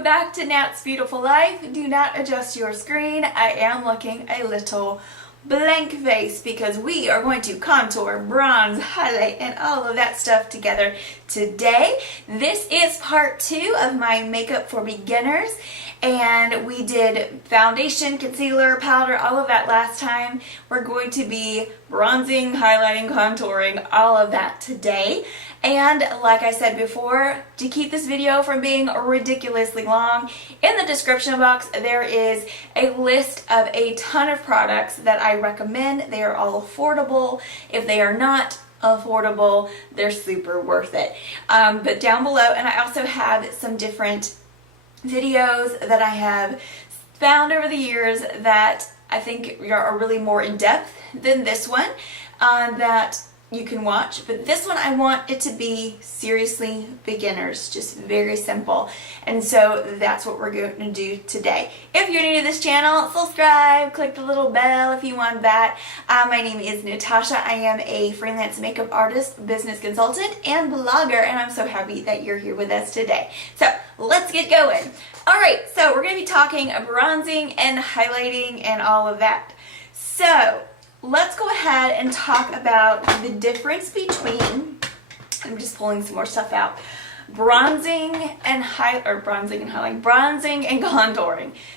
welcome back to Nat's Beautiful Life. Do not adjust your screen. I am looking a little blank face because we are going to contour, bronze, highlight, and all of that stuff together today. This is part 2 of my makeup for beginners, and we did foundation, concealer, powder, all of that last time. We're going to be bronzing, highlighting, contouring, all of that today. And like I said before, to keep this video from being ridiculously long, in the description box there is a list of a ton of products that I recommend. They are all affordable. If they are not affordable, they're super worth it. But down below, and I also have some different videos that I have found over the years that I think are really more in depth than this one that you can watch, but this one I want it to be seriously beginners, just very simple, and so that's what we're going to do today. If you're new to this channel, subscribe, click the little bell if you want that. My name is Natasha. I am a freelance makeup artist, business consultant, and blogger, and I'm so happy that you're here with us today. So let's get going. Alright, so we're going to be talking bronzing and highlighting and all of that. So let's go ahead and talk about the difference between, I'm just pulling some more stuff out, bronzing and contouring.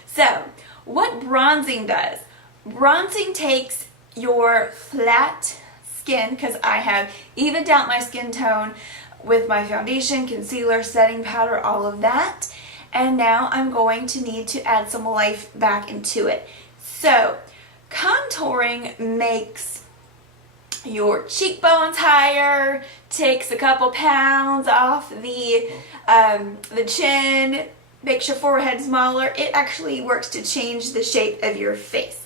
So what bronzing does, bronzing takes your flat skin, because I have evened out my skin tone with my foundation, concealer, setting powder, all of that, and now I'm going to need to add some life back into it. So contouring makes your cheekbones higher, takes a couple pounds off the chin, makes your forehead smaller. It actually works to change the shape of your face.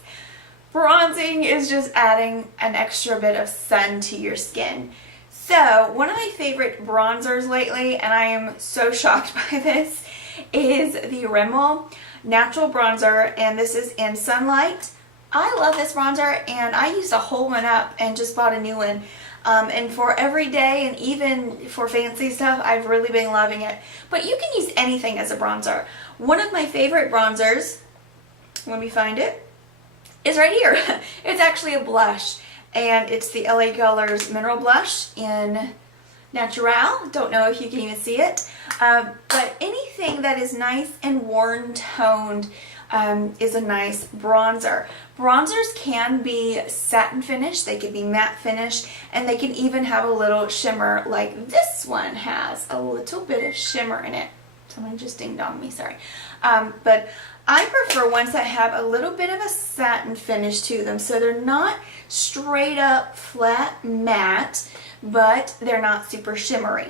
Bronzing is just adding an extra bit of sun to your skin. So one of my favorite bronzers lately, and I am so shocked by this, is the Rimmel Natural Bronzer, and this is in Sunlight. I love this bronzer, and I used to hold one up and just bought a new one. And for every day and even for fancy stuff, I've really been loving it. But you can use anything as a bronzer. One of my favorite bronzers, let me find it, is right here. It's actually a blush, and it's the LA Colors Mineral Blush in Natural. Don't know if you can even see it. But anything that is nice and warm toned is a nice bronzer. Bronzers can be satin finish, they can be matte finish, and they can even have a little shimmer like this one has a little bit of shimmer in it. Someone just ding-donged me, sorry. But I prefer ones that have a little bit of a satin finish to them, so they're not straight up flat matte, but they're not super shimmery.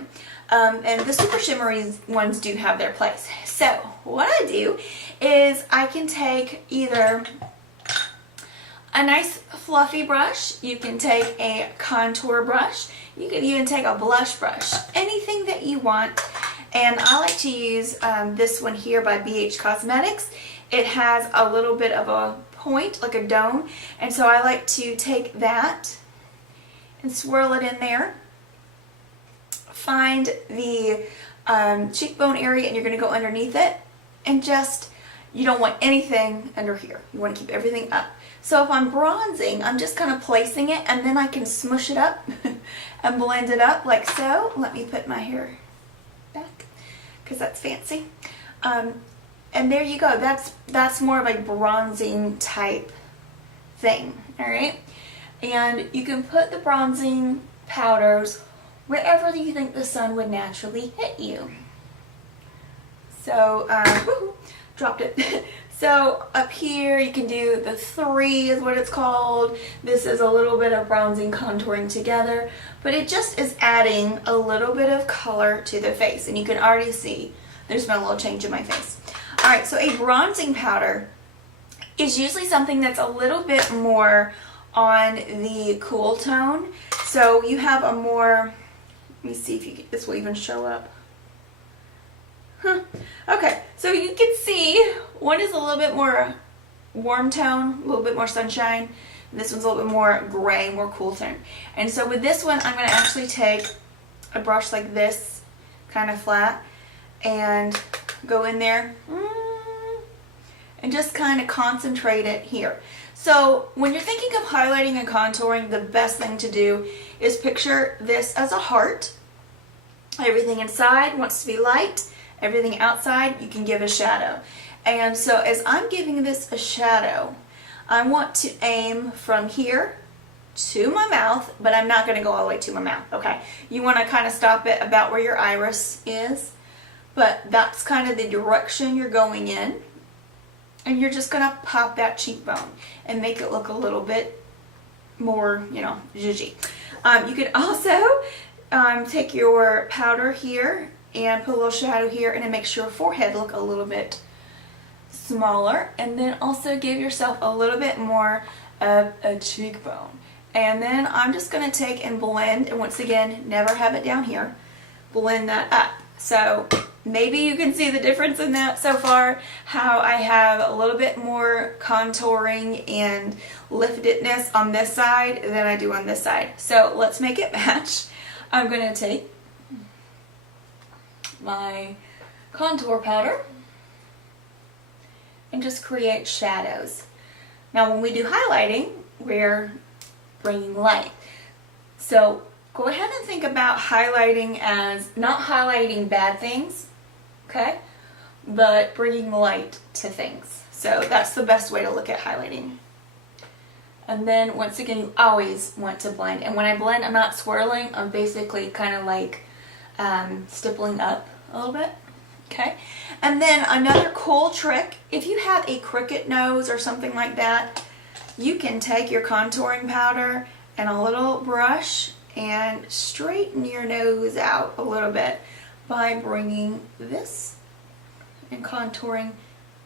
And the super shimmery ones do have their place. So what I do is I can take either a nice fluffy brush, you can take a contour brush, you can even take a blush brush, anything that you want. And I like to use this one here by BH Cosmetics. It has a little bit of a point, like a dome, and so I like to take that and swirl it in there. Find the cheekbone area, and you're going to go underneath it, and just, you don't want anything under here. You want to keep everything up. So if I'm bronzing, I'm just kind of placing it, and then I can smush it up and blend it up like so. Let me put my hair back because that's fancy. And there you go. That's more of a bronzing type thing. All right, and you can put the bronzing powders wherever you think the sun would naturally hit you. So, dropped it. So up here you can do the 3 is what it's called. This is a little bit of bronzing contouring together, but it just is adding a little bit of color to the face, and you can already see there's been a little change in my face. Alright, so a bronzing powder is usually something that's a little bit more on the cool tone. So you have a more, let me see if this will even show up. Okay, so you can see one is a little bit more warm tone, a little bit more sunshine. This one's a little bit more gray, more cool tone. And so with this one, I'm going to actually take a brush like this, kind of flat, and go in there and just kind of concentrate it here. So when you're thinking of highlighting and contouring, the best thing to do is picture this as a heart. Everything inside wants to be light. Everything outside you can give a shadow. And so as I'm giving this a shadow, I want to aim from here to my mouth, but I'm not going to go all the way to my mouth, okay? You want to kind of stop it about where your iris is, but that's kind of the direction you're going in. And you're just going to pop that cheekbone and make it look a little bit more, you know, zhuzhy. You can also take your powder here and put a little shadow here, and it makes your forehead look a little bit smaller. And then also give yourself a little bit more of a cheekbone. And then I'm just going to take and blend, and once again, never have it down here, blend that up. So maybe you can see the difference in that so far, how I have a little bit more contouring and liftedness on this side than I do on this side. So let's make it match. I'm going to take my contour powder and just create shadows. Now when we do highlighting, we're bringing light. So go ahead and think about highlighting as not highlighting bad things, okay, but bringing light to things. So that's the best way to look at highlighting. And then once again, you always want to blend. And when I blend, I'm not swirling. I'm basically kind of like stippling up a little bit, okay? And then another cool trick, if you have a crooked nose or something like that, you can take your contouring powder and a little brush and straighten your nose out a little bit by bringing this and contouring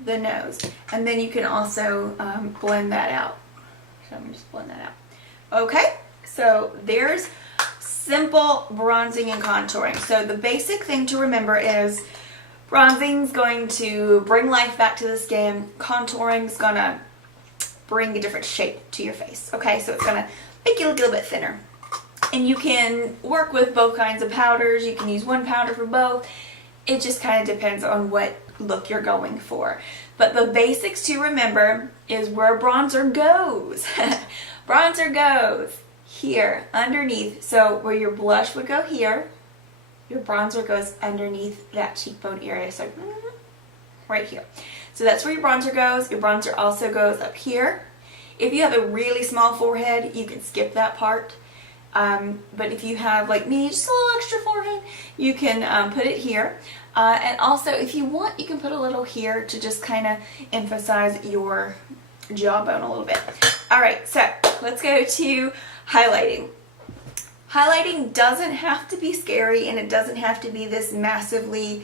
the nose. And then you can also blend that out. So I'm just blend that out. Okay, so there's simple bronzing and contouring. So the basic thing to remember is bronzing is going to bring life back to the skin. Contouring is going to bring a different shape to your face. Okay, so it's going to make you look a little bit thinner. And you can work with both kinds of powders. You can use one powder for both. It just kind of depends on what look you're going for. But the basics to remember is where bronzer goes. Bronzer goes here, underneath. So where your blush would go here, your bronzer goes underneath that cheekbone area. So right here. So that's where your bronzer goes. Your bronzer also goes up here. If you have a really small forehead, you can skip that part. But if you have, like me, just a little extra forehead, you can put it here. And also, if you want, you can put a little here to just kind of emphasize your jawbone a little bit. Alright, so let's go to highlighting. Highlighting doesn't have to be scary, and it doesn't have to be this massively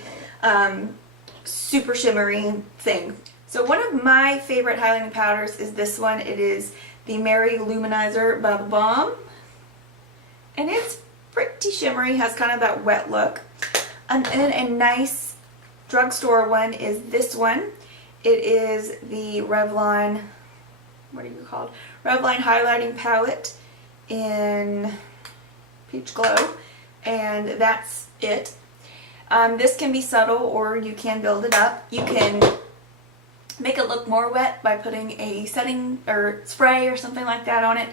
super shimmery thing. So one of my favorite highlighting powders is this one. It is the Mary Luminizer by The Balm. And it's pretty shimmery, has kind of that wet look. And then a nice drugstore one is this one. It is the Revlon, what are you called? Revlon Highlighting Palette in Peach Glow. And that's it. This can be subtle, or you can build it up. You can make it look more wet by putting a setting or spray or something like that on it.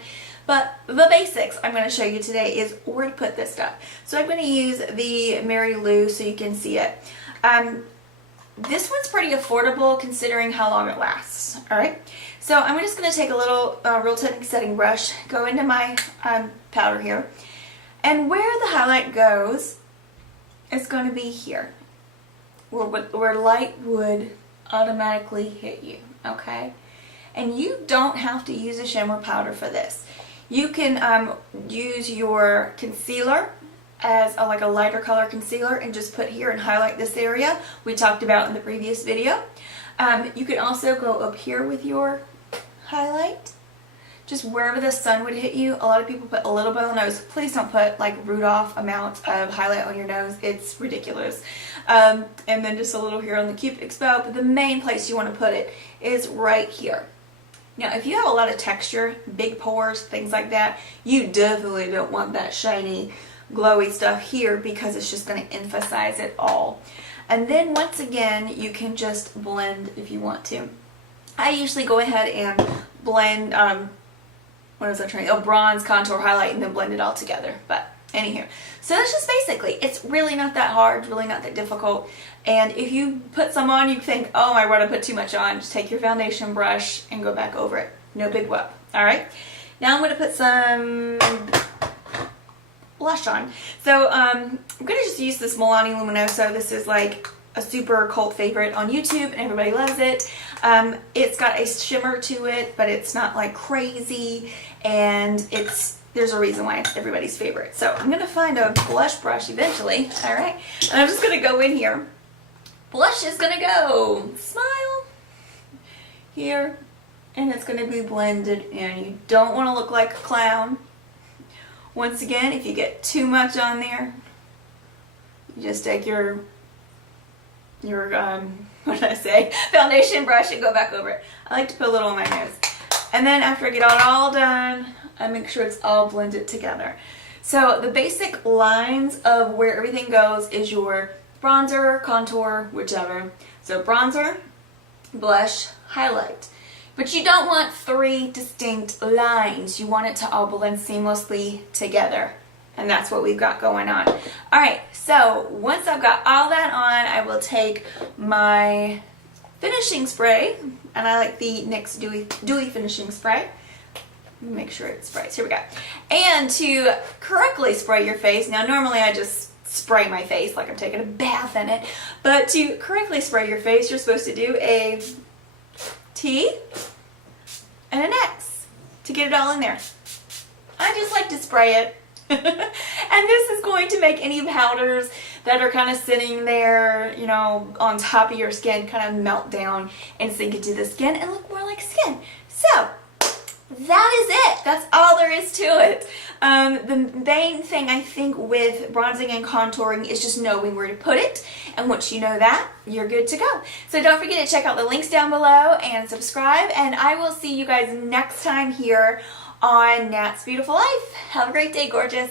But the basics I'm going to show you today is where to put this stuff. So I'm going to use the Mary Lou so you can see it. This one's pretty affordable considering how long it lasts. Alright, so I'm just going to take a little Real Technique setting brush, go into my powder here, and where the highlight goes is going to be here, where light would automatically hit you. Okay, and you don't have to use a shimmer powder for this. You can use your concealer as like a lighter color concealer and just put here and highlight this area we talked about in the previous video. You can also go up here with your highlight, just wherever the sun would hit you. A lot of people put a little bit on the nose. Please don't put like Rudolph amount of highlight on your nose. It's ridiculous. And then just a little here on the cupid's bow. But the main place you want to put it is right here. Now, if you have a lot of texture, big pores, things like that, you definitely don't want that shiny, glowy stuff here because it's just going to emphasize it all. And then once again, you can just blend if you want to. I usually go ahead and blend, what was I trying? Oh, bronze, contour, highlight, and then blend it all together. But anywho, so that's just basically, it's really not that hard, it's really not that difficult. And if you put some on, you think, oh my word, I put too much on, just take your foundation brush and go back over it. No big whoop. All right. Now I'm going to put some blush on. So I'm going to just use this Milani Luminoso. This is like a super cult favorite on YouTube and everybody loves it. It's got a shimmer to it, but it's not like crazy, and there's a reason why it's everybody's favorite. So I'm going to find a blush brush eventually. All right. And I'm just going to go in here. Blush is going to go, smile, here, and it's going to be blended in. You don't want to look like a clown. Once again, if you get too much on there, you just take your what did I say, foundation brush and go back over it. I like to put a little on my nose. And then after I get it all done, I make sure it's all blended together. So the basic lines of where everything goes is your bronzer, contour, whichever. So bronzer, blush, highlight. But you don't want 3 distinct lines. You want it to all blend seamlessly together. And that's what we've got going on. All right, so once I've got all that on, I will take my finishing spray, and I like the NYX Dewy Finishing Spray. Make sure it sprays. Here we go. And to correctly spray your face, now normally I just spray my face like I'm taking a bath in it, but to correctly spray your face, you're supposed to do a T and an X to get it all in there. I just like to spray it. And this is going to make any powders that are kind of sitting there, you know, on top of your skin kind of melt down and sink into the skin and look more like skin. So that is it. That's all there is to it. The main thing I think with bronzing and contouring is just knowing where to put it. And once you know that, you're good to go. So don't forget to check out the links down below and subscribe. And I will see you guys next time here on Nat's Beautiful Life. Have a great day, gorgeous.